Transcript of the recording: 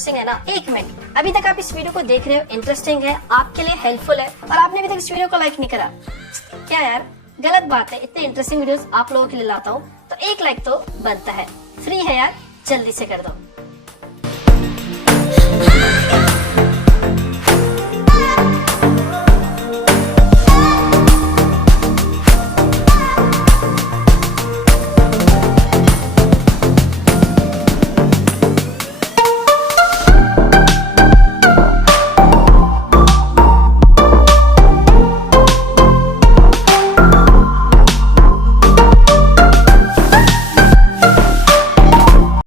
इंटरेस्टिंग है ना। 1 मिनट, अभी तक आप इस वीडियो को देख रहे हो, इंटरेस्टिंग है, आपके लिए हेल्पफुल है, और आपने अभी तक इस वीडियो को लाइक नहीं करा, क्या यार, गलत बात है। इतने इंटरेस्टिंग वीडियोस आप लोगों के लिए लाता हूँ, तो 1 लाइक तो बनता है। फ्री है यार, जल्दी से कर दो।